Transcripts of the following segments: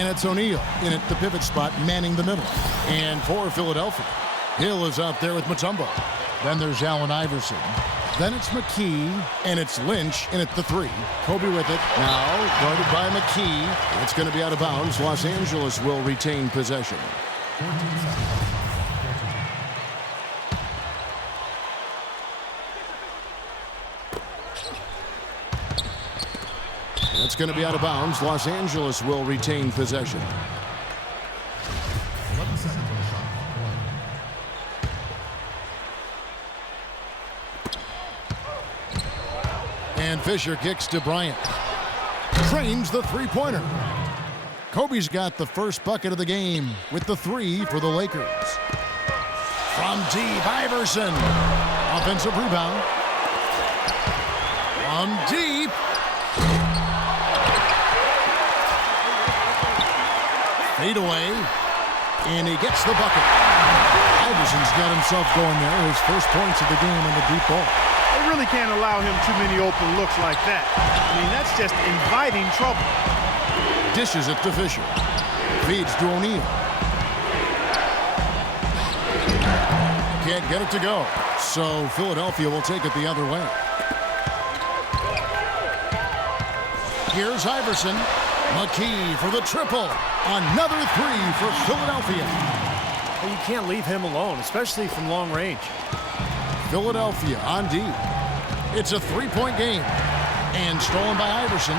And it's O'Neal in at the pivot spot, manning the middle. And for Philadelphia, Hill is out there with Mutombo. Then there's Allen Iverson. Then it's McKee, and it's Lynch in at the 3. Kobe with it. Now guarded by McKee. It's going to be out of bounds. Los Angeles will retain possession. 14 seconds. It's going to be out of bounds. Los Angeles will retain possession. 11 seconds on the shot. And Fisher kicks to Bryant. Trains the three-pointer. Kobe's got the first bucket of the game with the 3 for the Lakers. From deep, Iverson. Offensive rebound. From deep. Fade away. And he gets the bucket. Iverson's got himself going there. His first points of the game on the deep ball. They really can't allow him too many open looks like that. I mean, that's just inviting trouble. Dishes it to Fisher. Feeds to O'Neal. Can't get it to go. So Philadelphia will take it the other way. Here's Iverson. McKee for the triple. Another 3 for Philadelphia. Well, you can't leave him alone, especially from long range. Philadelphia on D. It's a 3-point game. And stolen by Iverson.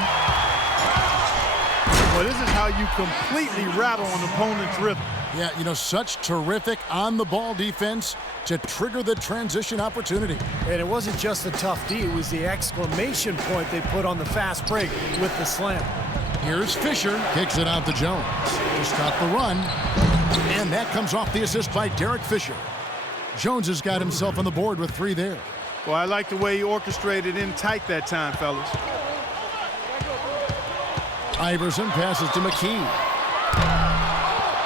Well, this is how you completely rattle an opponent's rhythm. Yeah, you know, such terrific on-the-ball defense to trigger the transition opportunity. And it wasn't just the tough D, it was the exclamation point they put on the fast break with the slam. Here's Fisher, kicks it out to Jones. To stop the run. And that comes off the assist by Derek Fisher. Jones has got himself on the board with 3 there. Well, I like the way he orchestrated in tight that time, fellas. Iverson passes to McKee.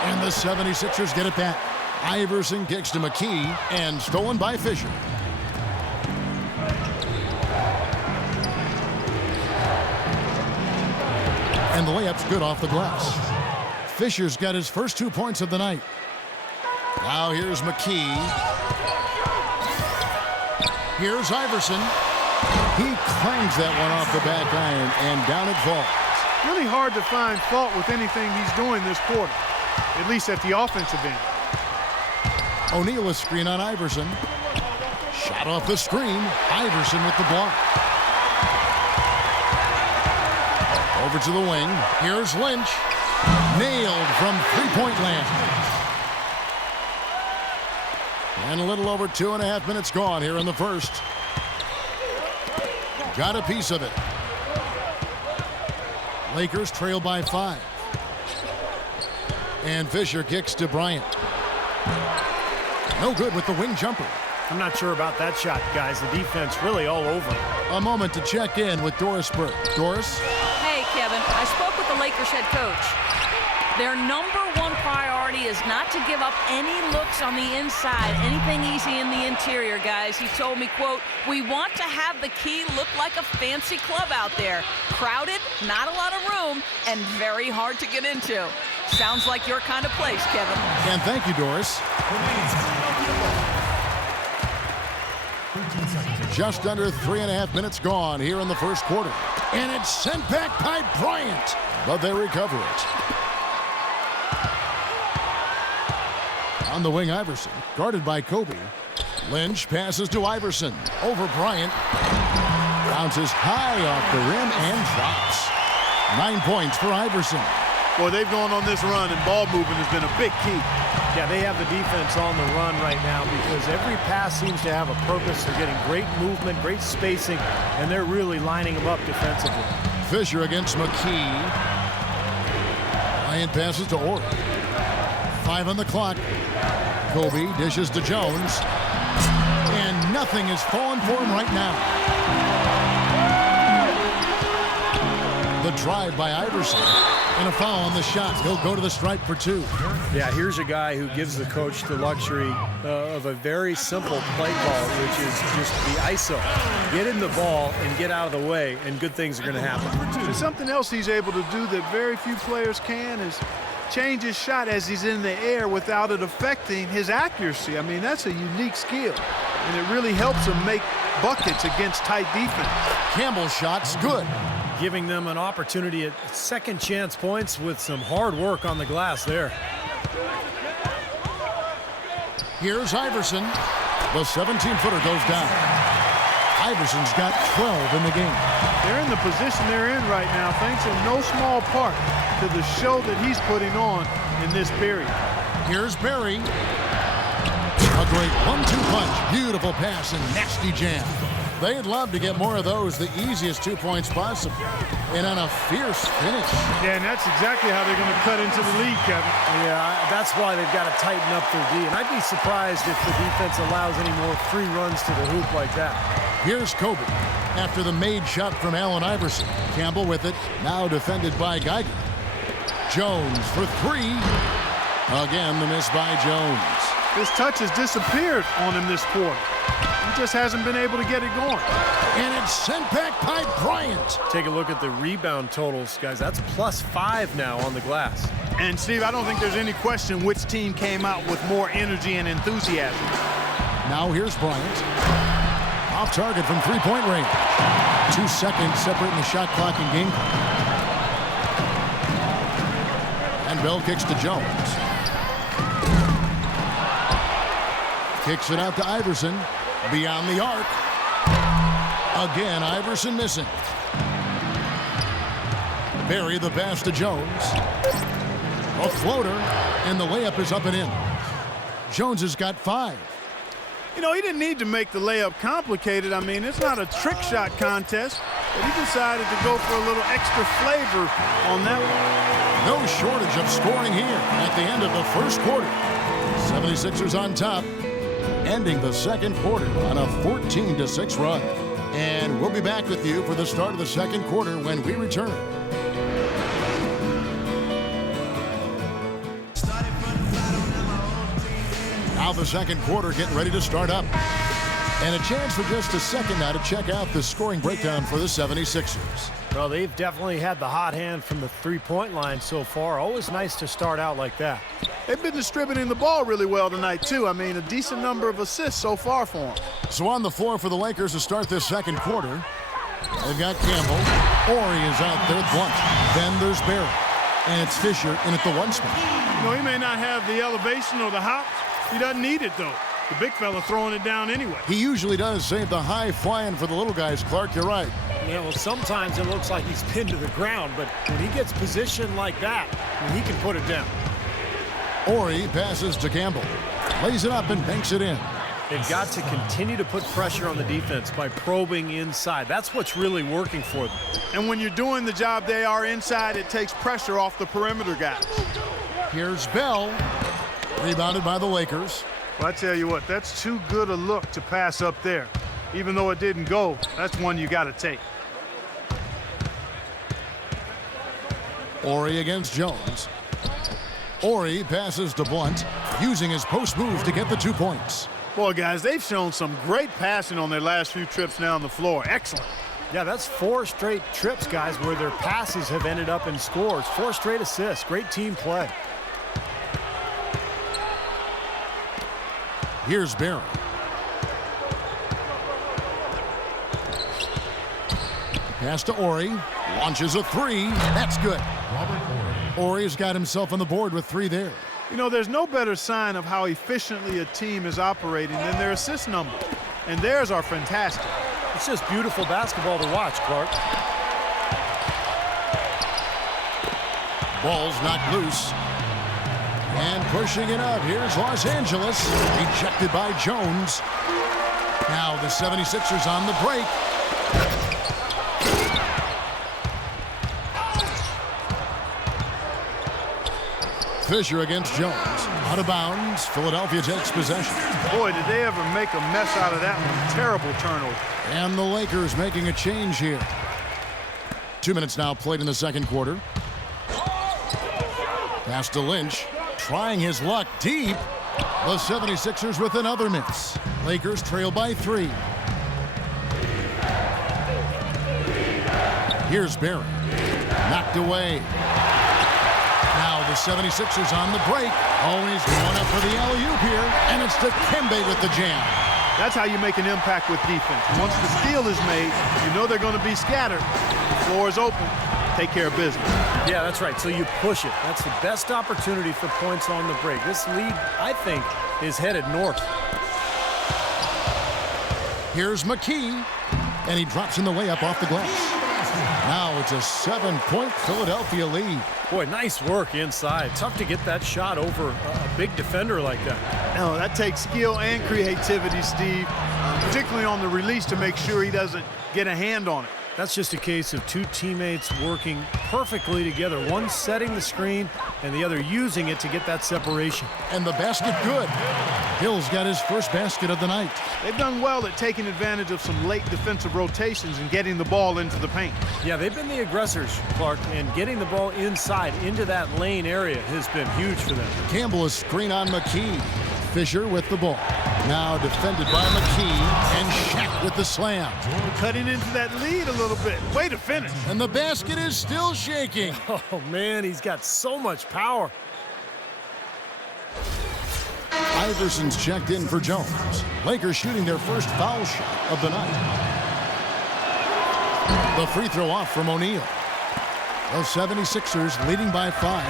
And the 76ers get it back. Iverson kicks to McKee and stolen by Fisher. And the layup's good off the glass. Fisher's got his first 2 points of the night. Now here's McKee. Here's Iverson. He clangs that one off the back iron, and down it falls. Really hard to find fault with anything he's doing this quarter, at least at the offensive end. O'Neal a screen on Iverson. Shot off the screen. Iverson with the block. Over to the wing. Here's Lynch. Nailed from three-point land. And a little over 2.5 minutes gone here in the first. Got a piece of it. Lakers trail by 5. And Fisher kicks to Bryant. No good with the wing jumper. I'm not sure about that shot, guys. The defense really all over. A moment to check in with Doris Burke. Doris? Hey, Kevin. I spoke with the Lakers head coach. Their #1 priority is not to give up any looks on the inside, anything easy in the interior, guys. He told me, quote, "We want to have the key look like a fancy club out there. Crowded, not a lot of room, and very hard to get into." Sounds like your kind of place, Kevin. And thank you, Doris. 13 seconds. Just under 3.5 minutes gone here in the first quarter. And it's sent back by Bryant, but they recover it. On the wing, Iverson, guarded by Kobe. Lynch passes to Iverson. Over Bryant. Bounces high off the rim and drops. 9 points for Iverson. Boy, they've gone on this run, and ball movement has been a big key. Yeah, they have the defense on the run right now because every pass seems to have a purpose. They're getting great movement, great spacing, and they're really lining them up defensively. Fisher against McKee. Bryant passes to Orr. 5 on the clock. Kobe dishes to Jones. And nothing is falling for him right now. The drive by Iverson. And a foul on the shot. He'll go to the stripe for 2. Yeah, here's a guy who gives the coach the luxury of a very simple play call, which is just the ISO. Get in the ball and get out of the way, and good things are going to happen. There's something else he's able to do that very few players can is change his shot as he's in the air without it affecting his accuracy. I mean, that's a unique skill, and it really helps him make buckets against tight defense. Campbell's shot's good. Giving them an opportunity at second chance points with some hard work on the glass there. Here's Iverson. The 17-footer goes down. Iverson's got 12 in the game. They're in the position they're in right now thanks in no small part to the show that he's putting on in this period. Here's Barry. A great 1-2 punch. Beautiful pass and nasty jam. They'd love to get more of those, the easiest 2 points possible. And on a fierce finish. Yeah, and that's exactly how they're going to cut into the lead, Kevin. Yeah, that's why they've got to tighten up their D. And I'd be surprised if the defense allows any more free runs to the hoop like that. Here's Kobe after the made shot from Allen Iverson. Campbell with it, now defended by Geiger. Jones for 3. Again, the miss by Jones. His touch has disappeared on him this quarter. He just hasn't been able to get it going. And it's sent back by Bryant. Take a look at the rebound totals, guys. That's +5 now on the glass. And, Steve, I don't think there's any question which team came out with more energy and enthusiasm. Now here's Bryant. Off target from three-point range. 2 seconds separating the shot clock and game clock. And Bell kicks to Jones. Kicks it out to Iverson. Beyond the arc. Again, Iverson missing. Barry the pass to Jones. A floater, and the layup is up and in. Jones has got 5. You know, he didn't need to make the layup complicated. I mean, it's not a trick shot contest, but he decided to go for a little extra flavor on that one. No shortage of scoring here at the end of the first quarter. 76ers on top, ending the second quarter on a 14-6 run. And we'll be back with you for the start of the second quarter when we return. Now the second quarter getting ready to start up. And a chance for just a second now to check out the scoring breakdown for the 76ers. Well, they've definitely had the hot hand from the three-point line so far. Always nice to start out like that. They've been distributing the ball really well tonight, too. I mean, a decent number of assists so far for them. So on the floor for the Lakers to start this second quarter, they've got Campbell. Ori is out there, Blunt. Then there's Barry. And it's Fisher in at the 1 spot. You know, he may not have the elevation or the hop. He doesn't need it, though. The big fella throwing it down anyway. He usually does save the high flying for the little guys, Clark. You're right. Yeah, well, sometimes it looks like he's pinned to the ground, but when he gets positioned like that, he can put it down. Ori passes to Campbell. Lays it up and banks it in. They've got to continue to put pressure on the defense by probing inside. That's what's really working for them. And when you're doing the job they are inside, it takes pressure off the perimeter guys. Here's Bell. Rebounded by the Lakers. Well, I tell you what, that's too good a look to pass up there. Even though it didn't go, that's one you got to take. Ori against Jones. Ori passes to Blunt, using his post move to get the 2 points. Boy, guys, they've shown some great passing on their last few trips down the floor. Excellent. Yeah, that's 4 straight trips, guys, where their passes have ended up in scores. 4 straight assists. Great team play. Here's Barry. Pass to Ori. Launches a 3. That's good. Ori's got himself on the board with 3 there. You know, there's no better sign of how efficiently a team is operating than their assist number. And theirs are fantastic. It's just beautiful basketball to watch, Clark. Ball's knocked loose. And pushing it up, here's Los Angeles. Ejected by Jones. Now the 76ers on the break. Fisher against Jones. Out of bounds. Philadelphia takes possession. Boy, did they ever make a mess out of that one. Terrible turnover. And the Lakers making a change here. 2 minutes now played in the second quarter. Pass to Lynch, trying his luck deep. The 76ers with another miss. Lakers trail by 3. Here's Barry. Knocked away. Now the 76ers on the break. Oh, he's going up for the alley-oop here. And it's Dikembe with the jam. That's how you make an impact with defense. Once the steal is made, you know they're going to be scattered. The floor is open. Take care of business. Yeah, that's right. So you push it. That's the best opportunity for points on the break. This lead, I think, is headed north. Here's McKee, and he drops in the way up off the glass. Now it's a 7-point Philadelphia lead. Boy, nice work inside. Tough to get that shot over a big defender like that. No, that takes skill and creativity, Steve, particularly on the release to make sure he doesn't get a hand on it. That's just a case of two teammates working perfectly together, one setting the screen and the other using it to get that separation. And the basket good. Hill's got his first basket of the night. They've done well at taking advantage of some late defensive rotations and getting the ball into the paint. Yeah, they've been the aggressors, Clark, and getting the ball inside into that lane area has been huge for them. Campbell is screen on McKee. Fisher with the ball. Now defended by McKee, and Shaq with the slam. Cutting into that lead a little bit. Way to finish. And the basket is still shaking. Oh, man, he's got so much power. Iverson's checked in for Jones. Lakers shooting their first foul shot of the night. The free throw off from O'Neal. The 76ers leading by 5.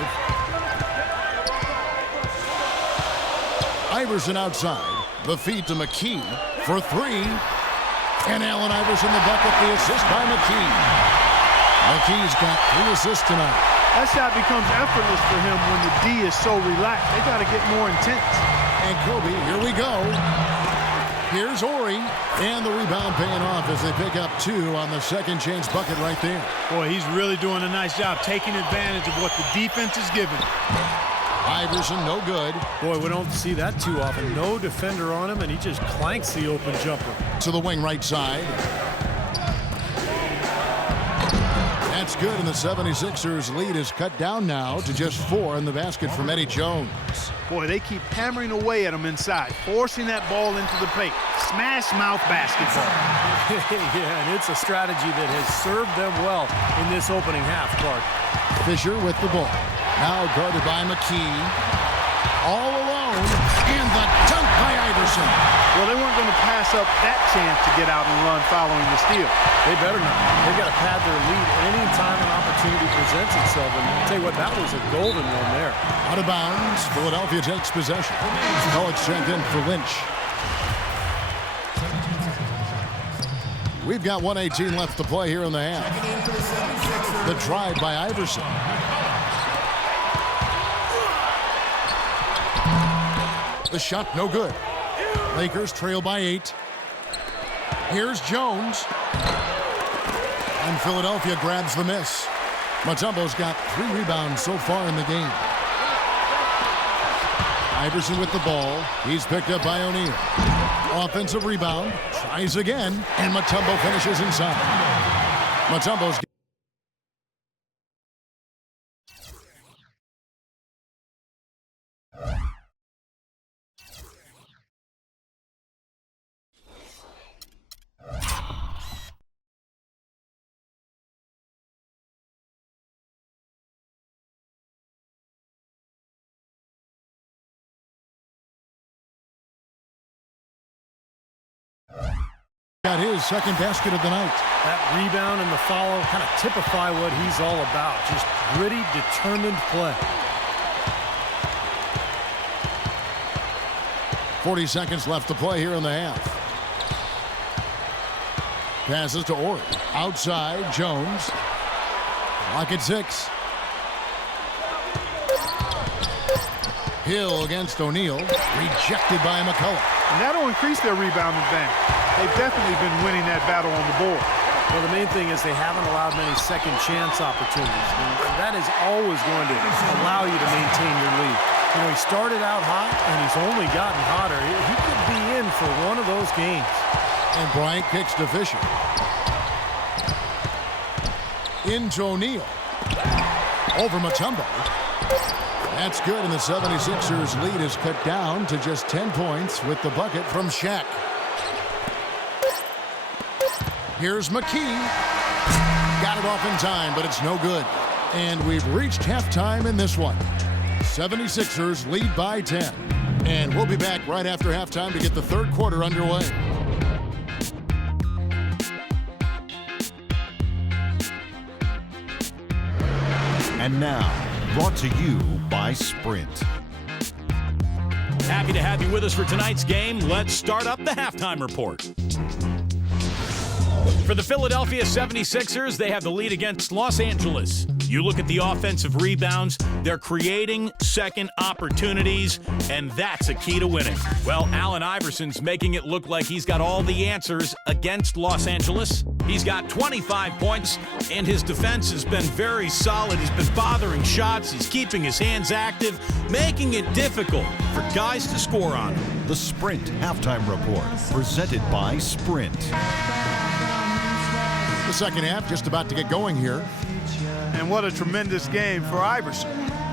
Iverson outside. The feed to McKee for 3. And Allen Iverson the bucket, the assist by McKee. McKee's got 3 assists tonight. That shot becomes effortless for him when the D is so relaxed. They got to get more intense. And Kobe, here we go. Here's Ori, and the rebound paying off as they pick up 2 on the second chance bucket right there. Boy, he's really doing a nice job taking advantage of what the defense is giving. Iverson, no good. Boy, we don't see that too often. No defender on him, and he just clanks the open jumper. To the wing right side. That's good, and the 76ers lead is cut down now to just 4 in the basket from Eddie Jones. Boy, they keep hammering away at him inside, forcing that ball into the paint. Smash mouth basketball. Yeah, and it's a strategy that has served them well in this opening half, Clark. Fisher with the ball. Now guarded by McKee. All alone, and the dunk by Iverson. Well, they weren't going to pass up that chance to get out and run following the steal. They better not. They've got to pad their lead anytime an opportunity presents itself. And I'll tell you what, that was a golden one there. Out of bounds, Philadelphia takes possession. College checked in for Lynch. We've got 1:18 left to play here in the half. The drive by Iverson. The shot no good. Lakers trail by 8. Here's Jones. And Philadelphia grabs the miss. Mutombo's got 3 rebounds so far in the game. Iverson with the ball. He's picked up by O'Neal. Offensive rebound. Tries again. And Mutombo finishes inside. Mutombo's got his second basket of the night. That rebound and the follow kind of typify what he's all about. Just gritty, determined play. 40 seconds left to play here in the half. Passes to Ori. Outside, Jones. Clock at 6. Hill against O'Neal. Rejected by McCullough. And that'll increase their rebound advantage. They've definitely been winning that battle on the board. Well, the main thing is they haven't allowed many second chance opportunities. And that is always going to allow you to maintain your lead. You know, he started out hot, and he's only gotten hotter. He could be in for one of those games. And Bryant kicks to Fisher. Into O'Neal. Over Mutombo. That's good, and the 76ers lead is cut down to just 10 points with the bucket from Shaq. Here's McKee. Got it off in time, but it's no good. And we've reached halftime in this one. 76ers lead by 10. And we'll be back right after halftime to get the third quarter underway. And now, brought to you by Sprint. Happy to have you with us for tonight's game. Let's start up the halftime report. For the Philadelphia 76ers, they have the lead against Los Angeles. You look at the offensive rebounds, they're creating second opportunities, and that's a key to winning. Well, Allen Iverson's making it look like he's got all the answers against Los Angeles. He's got 25 points, and his defense has been very solid. He's been bothering shots. He's keeping his hands active, making it difficult for guys to score on him. The Sprint Halftime Report, presented by Sprint. The second half just about to get going here. And what a tremendous game for Iverson.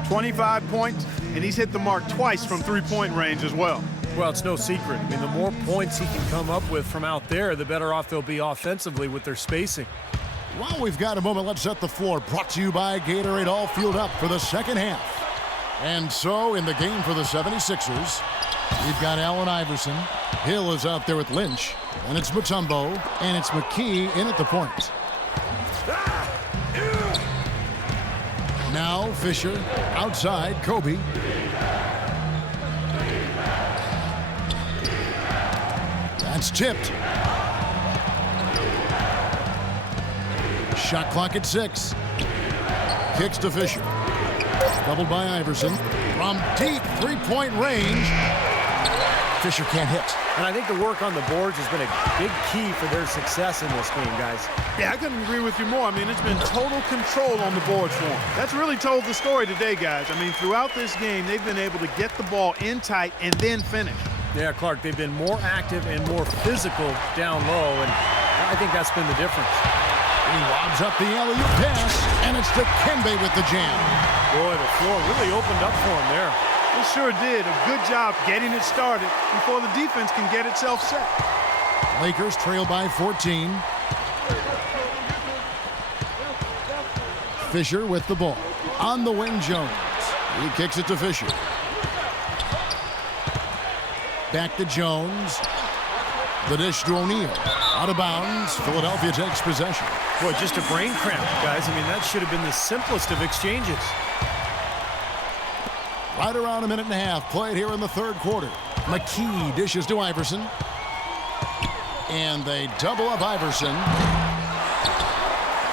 25 points, and he's hit the mark twice from three-point range as well. Well, it's no secret. I mean, the more points he can come up with from out there, the better off they'll be offensively with their spacing. While we've got a moment, let's set the floor. Brought to you by Gatorade, all fueled up for the second half. And so, in the game for the 76ers, we've got Allen Iverson. Hill is out there with Lynch. And it's Mutombo. And it's McKee in at the point. Now Fisher. Outside, Kobe. That's tipped. Shot clock at 6. Kicks to Fisher. Doubled by Iverson. From deep three-point range. Fisher can't hit. And I think the work on the boards has been a big key for their success in this game, guys. Yeah, I couldn't agree with you more. I mean, it's been total control on the boards for them. That's really told the story today, guys. I mean, throughout this game, they've been able to get the ball in tight and then finish. Yeah, Clark, they've been more active and more physical down low, and I think that's been the difference. He lobs up the alley-oop pass, and it's to Kembe with the jam. Boy, the floor really opened up for him there. It sure did. A good job getting it started before the defense can get itself set. Lakers trail by 14. Fisher with the ball. On the wing, Jones. He kicks it to Fisher. Back to Jones. The dish to O'Neal. Out of bounds. Philadelphia takes possession. Boy, just a brain cramp, guys. I mean, that should have been the simplest of exchanges. Right around a minute and a half played here in the third quarter. McKee dishes to Iverson. And they double up Iverson.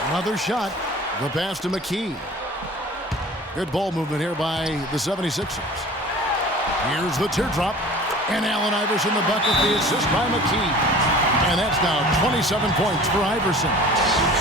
Another shot. The pass to McKee. Good ball movement here by the 76ers. Here's the teardrop. And Allen Iverson the bucket, the assist by McKee. And that's now 27 points for Iverson.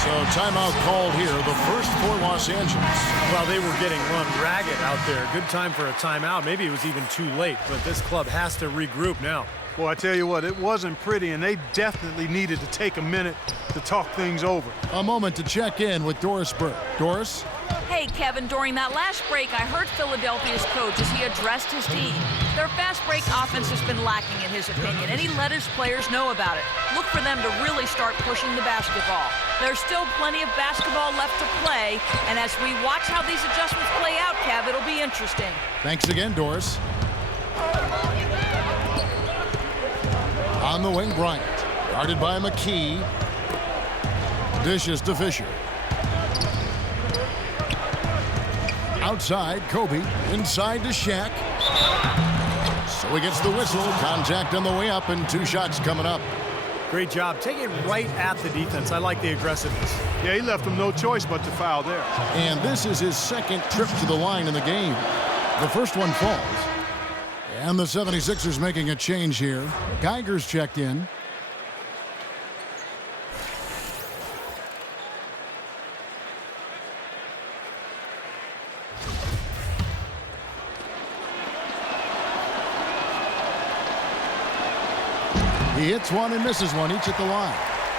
So timeout called here, the first for Los Angeles. Well, they were getting run ragged out there. Good time for a timeout. Maybe it was even too late, but this club has to regroup now. Well, I tell you what, it wasn't pretty, and they definitely needed to take a minute to talk things over. A moment to check in with Doris Burke. Doris? Hey, Kevin, during that last break, I heard Philadelphia's coach as he addressed his team. Their fast break offense has been lacking, in his opinion, and he let his players know about it. Look for them to really start pushing the basketball. There's still plenty of basketball left to play, and as we watch how these adjustments play out, Kev, it'll be interesting. Thanks again, Doris. On the wing, Bryant. Guarded by McKee. Dishes to Fisher. Outside, Kobe. Inside to Shaq. So he gets the whistle. Contact on the way up, and 2 shots coming up. Great job. Take it right at the defense. I like the aggressiveness. Yeah, he left them no choice but to foul there. And this is his second trip to the line in the game. The first one falls. And the 76ers making a change here. Geiger's checked in. He hits one and misses one, each at the line.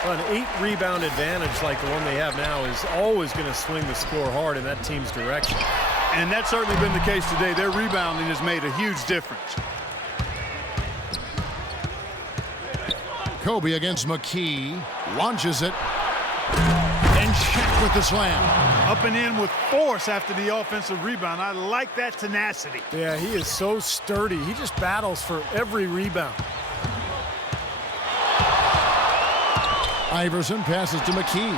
An 8-rebound advantage like the one they have now is always going to swing the score hard in that team's direction. And that's certainly been the case today. Their rebounding has made a huge difference. Kobe against McKee. Launches it. And Shaq with the slam. Up and in with force after the offensive rebound. I like that tenacity. Yeah, he is so sturdy. He just battles for every rebound. Iverson passes to McKee.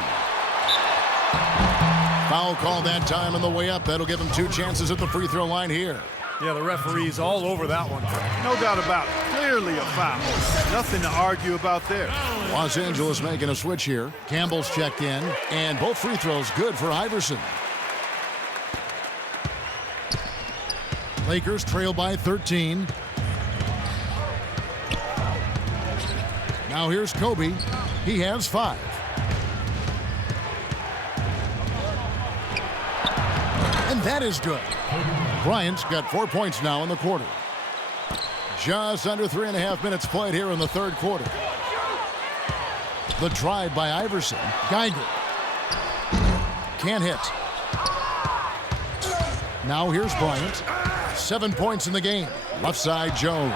Foul call that time on the way up. That'll give him 2 chances at the free throw line here. Yeah, the referee's all over that one. No doubt about it. Clearly a foul. Nothing to argue about there. Los Angeles making a switch here. Campbell's checked in, and both free throws good for Iverson. Lakers trail by 13. Now here's Kobe. He has 5. And that is good. Bryant's got 4 points now in the quarter. Just under 3.5 minutes played here in the third quarter. The drive by Iverson. Geiger. Can't hit. Now here's Bryant. 7 points in the game. Left side, Jones.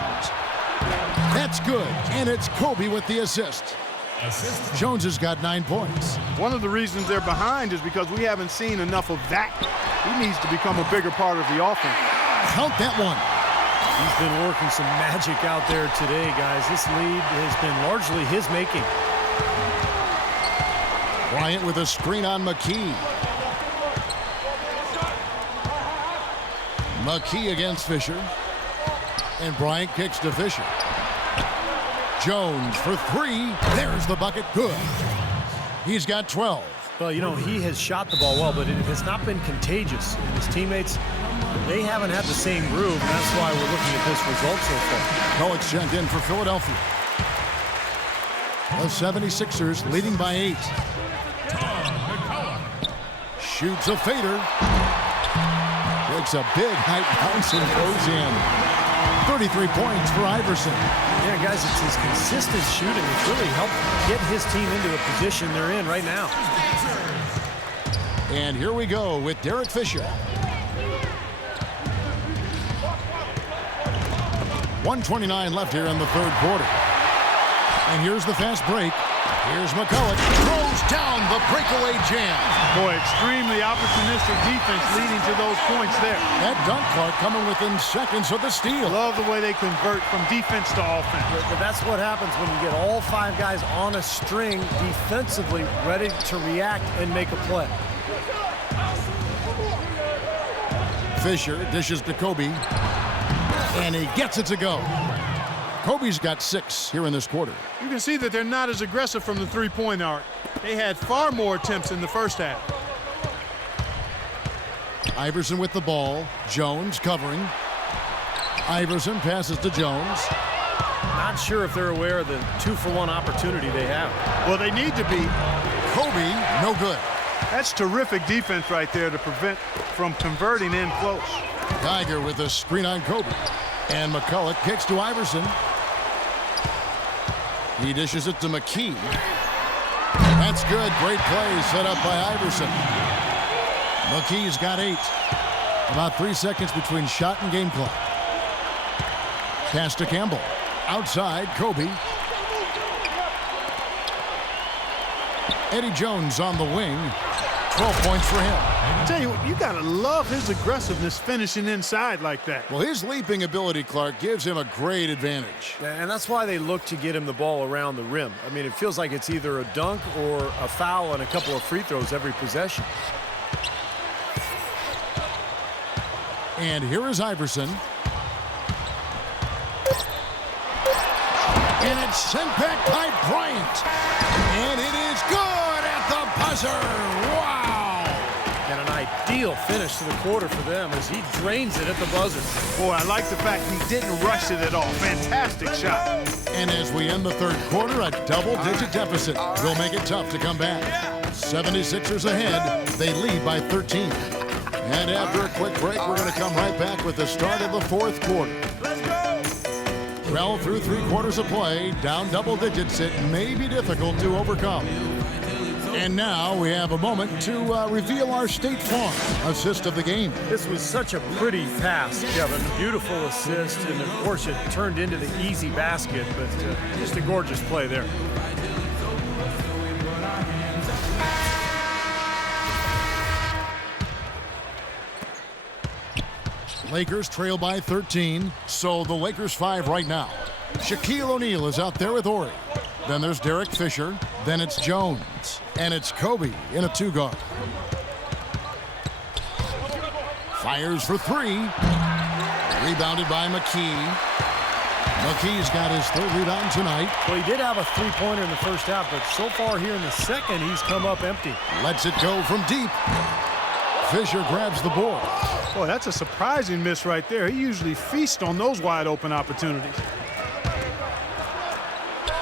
That's good. And it's Kobe with the assist. Jones has got 9 points. One of the reasons they're behind is because we haven't seen enough of that. He needs to become a bigger part of the offense. Count that one. He's been working some magic out there today, guys. This lead has been largely his making. Bryant with a screen on McKee. McKee against Fisher. And Bryant kicks to Fisher. Jones for 3. There's the bucket. Good. He's got 12. Well, you know, he has shot the ball well, but it has not been contagious. And his teammates, they haven't had the same groove, and that's why we're looking at this result so far. Kolich checked in for Philadelphia. The 76ers leading by 8. Shoots a fader. Takes a big height bounce and goes in. 33 points for Iverson. Yeah, guys, it's his consistent shooting that's really helped get his team into the position they're in right now. And here we go with Derek Fisher. 1:29 left here in the third quarter. And here's the fast break. Here's McCulloch. Throws down the breakaway jam. Boy, extremely opportunistic defense leading to those points there. That dunk, Clark, coming within seconds of the steal. Love the way they convert from defense to offense. But that's what happens when you get all 5 guys on a string defensively ready to react and make a play. Fisher dishes to Kobe. And he gets it to go. Kobe's got 6 here in this quarter. You can see that they're not as aggressive from the three-point arc. They had far more attempts in the first half. Iverson with the ball. Jones covering. Iverson passes to Jones. Not sure if they're aware of the 2-for-1 opportunity they have. Well, they need to be. Kobe, no good. That's terrific defense right there to prevent from converting in close. Geiger with a screen on Kobe. And McCulloch kicks to Iverson. He dishes it to McKee. That's good. Great play set up by Iverson. McKee's got 8. About 3 seconds between shot and game clock. Pass to Campbell. Outside, Kobe. Eddie Jones on the wing. 12 points for him. I tell you what, you got to love his aggressiveness finishing inside like that. Well, his leaping ability, Clark, gives him a great advantage. And that's why they look to get him the ball around the rim. I mean, it feels like it's either a dunk or a foul and a couple of free throws every possession. And here is Iverson. And it's sent back by Bryant. And it is good at the buzzer. Wow. And an ideal finish to the quarter for them as he drains it at the buzzer. Boy, I like the fact he didn't rush it at all. Fantastic shot. And as we end the third quarter, a double-digit deficit will make it tough to come back. 76ers ahead. They lead by 13. And after a quick break, we're going to come right back with the start of the fourth quarter. Well, through 3 quarters of play, down double digits, it may be difficult to overcome. And now we have a moment to reveal our State Farm assist of the game. This was such a pretty pass, Kevin. Beautiful assist, and of course it turned into the easy basket, but just a gorgeous play there. Lakers trail by 13, so the Lakers 5 right now. Shaquille O'Neal is out there with Ori. Then there's Derek Fisher. Then it's Jones. And it's Kobe in a 2-guard. Fires for 3. Rebounded by McKee. McKee's got his 3rd rebound tonight. Well, he did have a 3-pointer in the first half, but so far here in the second, he's come up empty. Lets it go from deep. Fisher grabs the board. Boy, that's a surprising miss right there. He usually feasts on those wide open opportunities.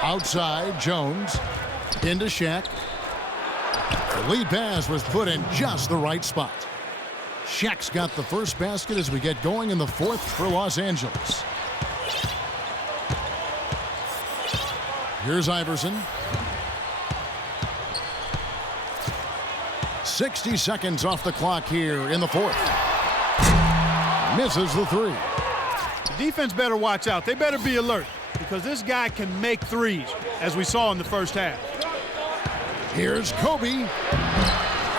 Outside, Jones. Into Shaq. The lead pass was put in just the right spot. Shaq's got the first basket as we get going in the 4th for Los Angeles. Here's Iverson. 60 seconds off the clock here in the 4th. Misses the 3. The defense better watch out. They better be alert because this guy can make threes, as we saw in the first half. Here's Kobe.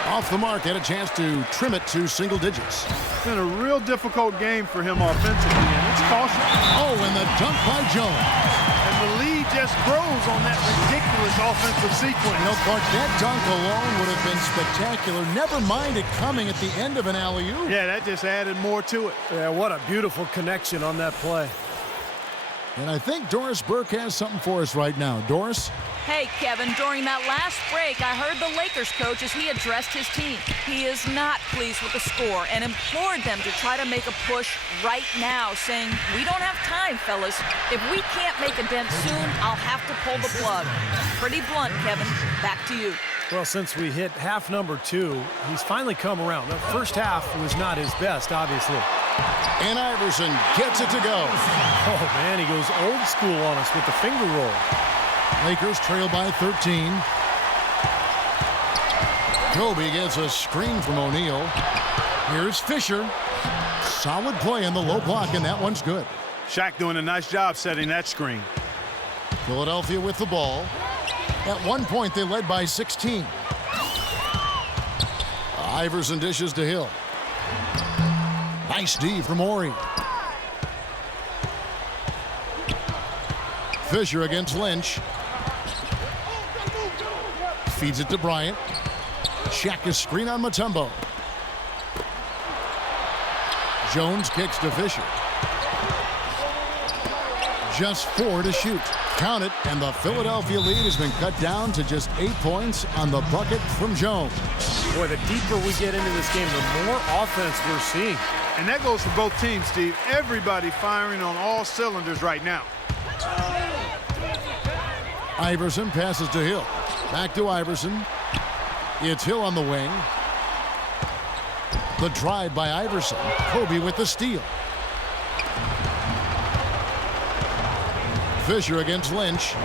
Off the mark, had a chance to trim it to single digits. It's been a real difficult game for him offensively, and it's costly. Oh, and the dunk by Jones. And the lead just grows on that ridiculous offensive sequence. You know, Clark, that dunk alone would have been spectacular. Never mind it coming at the end of an alley-oop. Yeah, that just added more to it. Yeah, what a beautiful connection on that play. And I think Doris Burke has something for us right now. Doris? Hey, Kevin, during that last break, I heard the Lakers coach as he addressed his team. He is not pleased with the score and implored them to try to make a push right now, saying, we don't have time, fellas. If we can't make a dent soon, I'll have to pull the plug. Pretty blunt, Kevin. Back to you. Well, since we hit half number 2, he's finally come around. The first half was not his best, obviously. And Iverson gets it to go. Oh, man, he goes old school on us with the finger roll. Lakers trail by 13. Kobe gets a screen from O'Neal. Here's Fisher. Solid play in the low block, and that one's good. Shaq doing a nice job setting that screen. Philadelphia with the ball. At one point, they led by 16. Iverson dishes to Hill. Nice D from Ori. Fisher against Lynch. Feeds it to Bryant. Shaq is screen on Mutombo. Jones kicks to Fisher. Just 4 to shoot. Count it, and the Philadelphia lead has been cut down to just 8 points on the bucket from Jones. Boy, the deeper we get into this game, the more offense we're seeing. And that goes for both teams, Steve. Everybody firing on all cylinders right now. Iverson passes to Hill. Back to Iverson. It's Hill on the wing. The drive by Iverson. Kobe with the steal. Fisher against Lynch.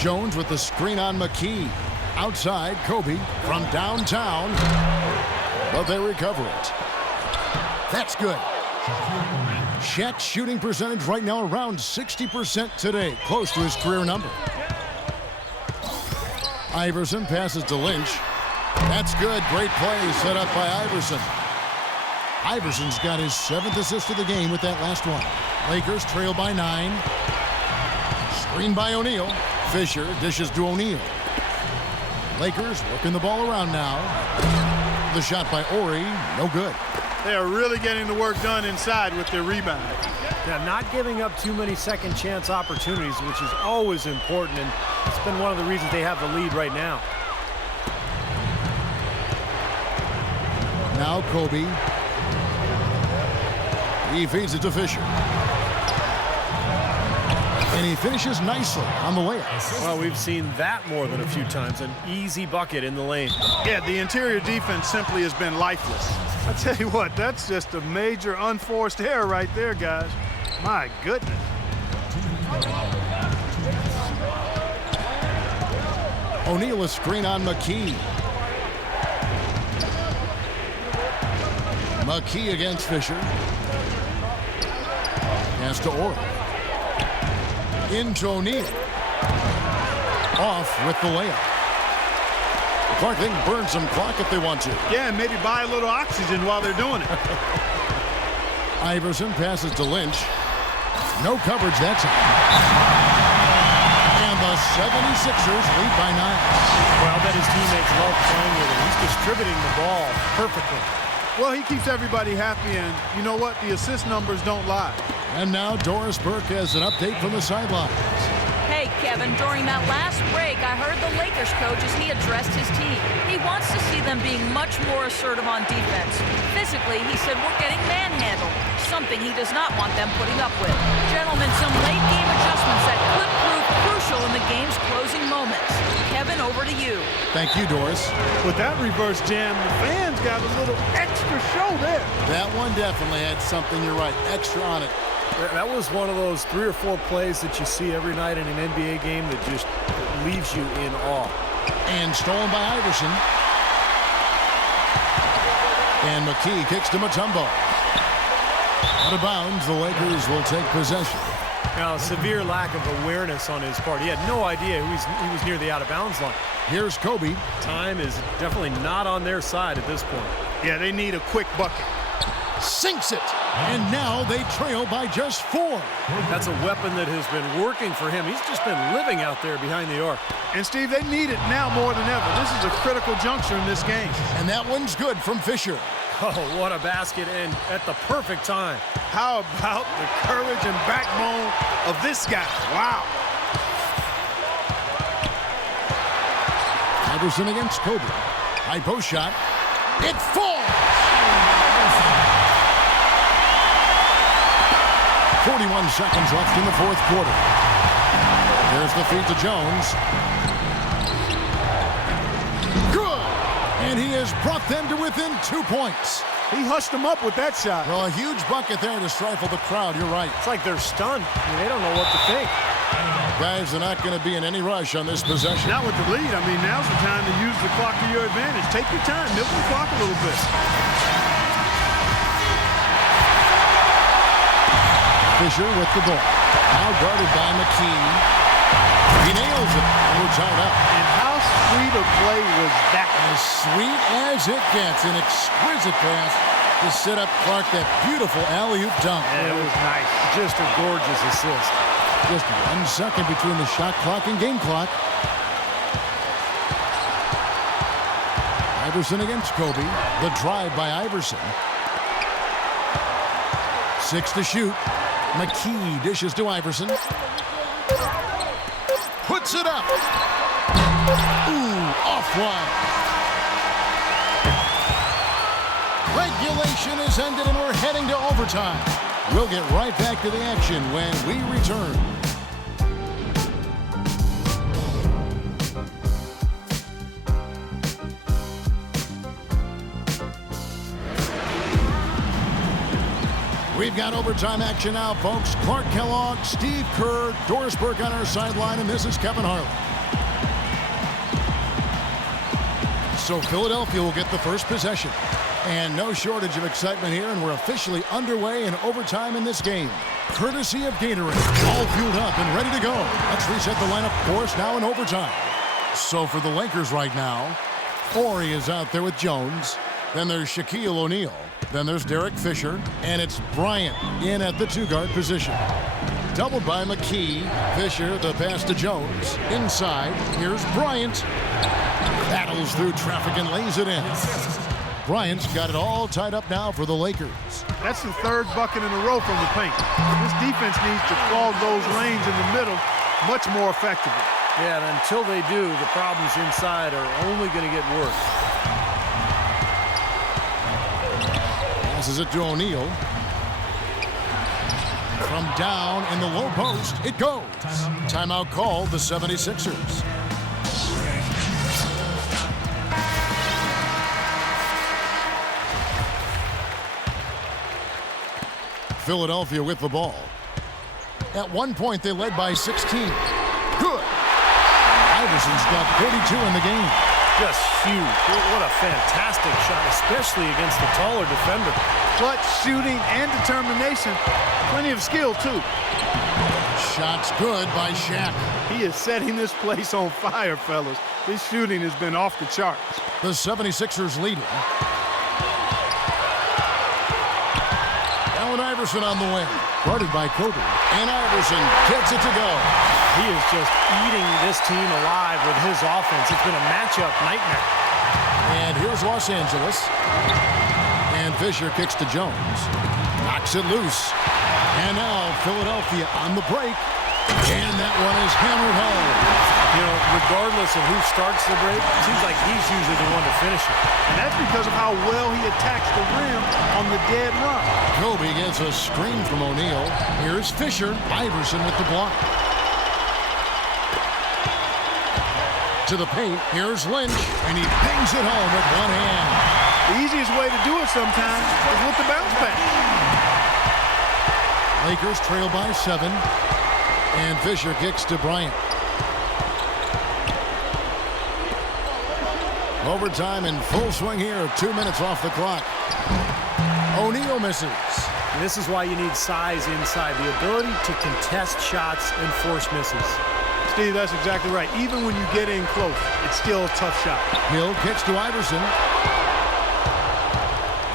Jones with the screen on McKee. Outside, Kobe from downtown. But they recover it. That's good. Shaq's shooting percentage right now around 60% today, close to his career number. Iverson passes to Lynch. That's good. Great play set up by Iverson. Iverson's got his 7th assist of the game with that last one. Lakers trail by 9. Screen by O'Neal. Fisher dishes to O'Neal. Lakers working the ball around now. The shot by Ori, no good. They are really getting the work done inside with their rebound. Yeah, not giving up too many second chance opportunities, which is always important, and it's been one of the reasons they have the lead right now. Now Kobe. He feeds it to Fisher. And he finishes nicely on the layup. Well, we've seen that more than a few times. An easy bucket in the lane. Yeah, the interior defense simply has been lifeless. I tell you what, that's just a major unforced error right there, guys. My goodness. O'Neal a screen on McKee. McKee against Fisher. Pass to Orr. Into O'Neal. Off with the layup. Clark, they can burn some clock if they want to. Yeah, and maybe buy a little oxygen while they're doing it. Iverson passes to Lynch. No coverage that time. And the 76ers lead by 9. Well, I bet his teammates love playing with him. He's distributing the ball perfectly. Well, he keeps everybody happy, and you know what? The assist numbers don't lie. And now Doris Burke has an update from the sidelines. Hey, Kevin, during that last break, I heard the Lakers coach as he addressed his team. He wants to see them being much more assertive on defense. Physically, he said we're getting manhandled, something he does not want them putting up with. Gentlemen, some late-game adjustments that could prove crucial in the game's closing moments. Kevin, over to you. Thank you, Doris. With that reverse jam, the fans got a little extra show there. That one definitely had something, you're right, extra on it. That was one of those 3 or 4 plays that you see every night in an NBA game that just leaves you in awe. And stolen by Iverson. And McKee kicks to Mutombo. Out of bounds, the Lakers will take possession. Now, severe lack of awareness on his part. He had no idea he was near the out-of-bounds line. Here's Kobe. Time is definitely not on their side at this point. Yeah, they need a quick bucket. Sinks it. And now they trail by just 4. That's a weapon that has been working for him. He's just been living out there behind the arc. And, Steve, they need it now more than ever. This is a critical juncture in this game. And that one's good from Fisher. Oh, what a basket, and at the perfect time. How about the courage and backbone of this guy? Wow. Iverson against Kobe. High post shot. It falls! 41 seconds left in the 4th quarter. There's the feed to Jones. Good! And he has brought them to within 2 points. He hushed them up with that shot. Well, a huge bucket there to stifle the crowd. You're right. It's like they're stunned. I mean, they don't know what to think. Guys are not going to be in any rush on this possession. Not with the lead. I mean, now's the time to use the clock to your advantage. Take your time. Milk the clock a little bit. Fisher with the ball. Now guarded by McKee. He nails it. And we're tied up. And how sweet a play was that? As sweet as it gets. An exquisite pass to set up Clark that beautiful alley-oop dunk. Yeah, it was nice. Just a gorgeous assist. Just 1 second between the shot clock and game clock. Iverson against Kobe. The drive by Iverson. 6 to shoot. McKee dishes to Iverson. Puts it up. Ooh, offline. Regulation is ended and we're heading to overtime. We'll get right back to the action when we return. We've got overtime action now, folks. Clark Kellogg, Steve Kerr, Doris Burke on our sideline, and this is Kevin Harlan. So Philadelphia will get the first possession. And no shortage of excitement here, and we're officially underway in overtime in this game. Courtesy of Gatorade, all fueled up and ready to go. Let's reset the lineup for us now in overtime. So for the Lakers right now, Horry is out there with Jones. Then there's Shaquille O'Neal. Then there's Derek Fisher. And it's Bryant in at the 2-guard position. Doubled by McKee. Fisher, the pass to Jones. Inside, here's Bryant. Battles through traffic and lays it in. Bryant's got it all tied up now for the Lakers. That's the 3rd bucket in a row from the paint. This defense needs to clog those lanes in the middle much more effectively. Yeah, and until they do, the problems inside are only going to get worse. Passes it to O'Neal. From down in the low post, it goes. Timeout called the 76ers. Philadelphia with the ball. At one point, they led by 16. Good. Iverson's got 32 in the game. Just huge. What a fantastic shot, especially against the taller defender. Clutch shooting and determination. Plenty of skill, too. Shot's good by Shaq. He is setting this place on fire, fellas. His shooting has been off the charts. The 76ers leading. Allen Iverson on the wing. Guarded by Kobe. And Iverson gets it to go. He is just eating this team alive with his offense. It's been a matchup nightmare. And here's Los Angeles. And Fisher kicks to Jones. Knocks it loose. And now Philadelphia on the break. And that one is hammered home. You know, regardless of who starts the break, it seems like he's usually the one to finish it. And that's because of how well he attacks the rim on the dead run. Kobe gets a screen from O'Neal. Here's Fisher. Iverson with the block. To the paint. Here's Lynch. And he bangs it home with one hand. The easiest way to do it sometimes is with the bounce back. Lakers trail by 7. And Fisher kicks to Bryant. Overtime in full swing here. 2 minutes off the clock. O'Neal misses. And this is why you need size inside. The ability to contest shots and force misses. Steve, that's exactly right. Even when you get in close, it's still a tough shot. Hill kicks to Iverson.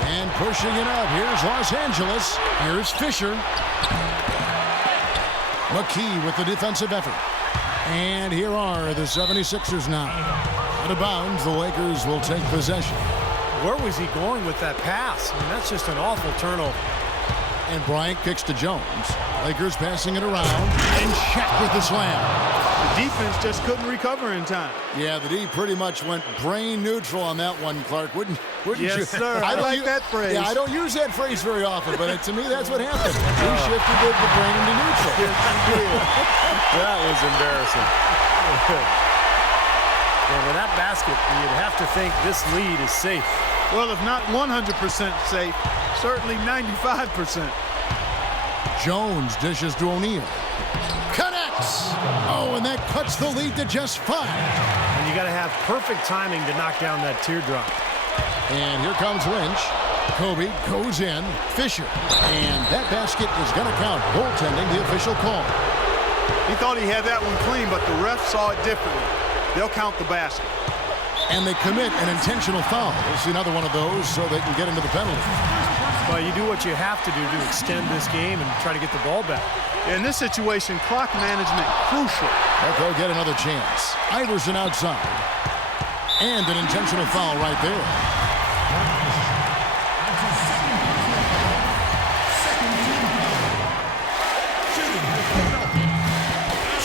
And pushing it up. Here's Los Angeles. Here's Fisher. McKee with the defensive effort. And here are the 76ers now. Out of bounds, the Lakers will take possession. Where was he going with that pass? I mean, that's just an awful turnover. And Bryant kicks to Jones. Lakers passing it around. And Shaq with the slam. The defense just couldn't recover in time. Yeah, the D pretty much went brain neutral on that one, Clark. Wouldn't yes, you? Sir. I like that phrase. Yeah, I don't use that phrase very often, but to me, that's what happened. He shifted the brain into neutral. That was embarrassing. Yeah, with that basket, you'd have to think this lead is safe. Well, if not 100% safe, certainly 95%. Jones dishes to O'Neal. Connects! Oh, and that cuts the lead to just 5. And you got to have perfect timing to knock down that teardrop. And here comes Lynch. Kobe goes in. Fisher. And that basket is going to count. Goaltending, the official call. He thought he had that one clean, but the ref saw it differently. They'll count the basket. And they commit an intentional foul. We'll see another one of those so they can get into the penalty. Well, you do what you have to do to extend this game and try to get the ball back. In this situation, clock management crucial. They'll get another chance. Iverson outside. And an intentional foul right there.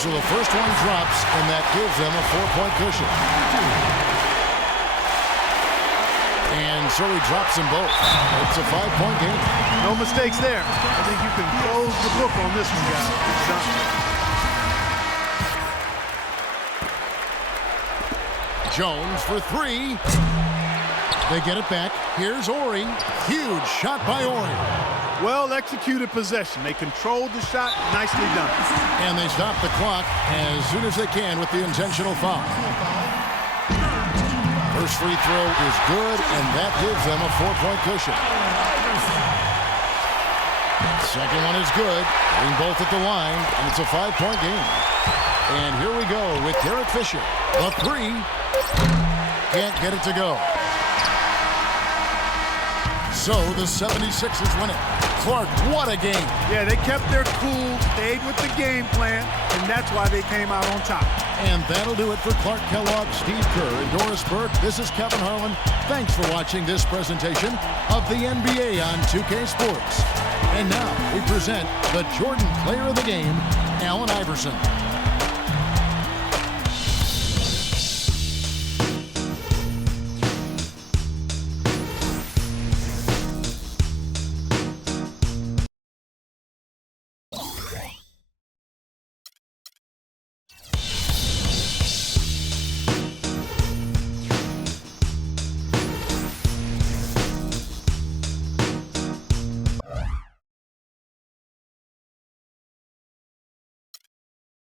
So the first one drops, and that gives them a 4-point cushion. And so he drops them both. It's a 5-point game. No mistakes there. I think you can close the book on this one, guys. It's done. Jones for 3. They get it back. Here's Ori. Huge shot by Ori. Well-executed possession. They controlled the shot. Nicely done. And they stop the clock as soon as they can with the intentional foul. First free throw is good, and that gives them a 4-point cushion. Second one is good. Getting both at the line, and it's a 5-point game. And here we go with Derek Fisher. The 3. Can't get it to go. So the 76ers win it. Clark, what a game. Yeah, they kept their cool, stayed with the game plan, and that's why they came out on top. And that'll do it for Clark Kellogg, Steve Kerr, and Doris Burke. This is Kevin Harlan. Thanks for watching this presentation of the NBA on 2K Sports. And now we present the Jordan Player of the Game, Allen Iverson.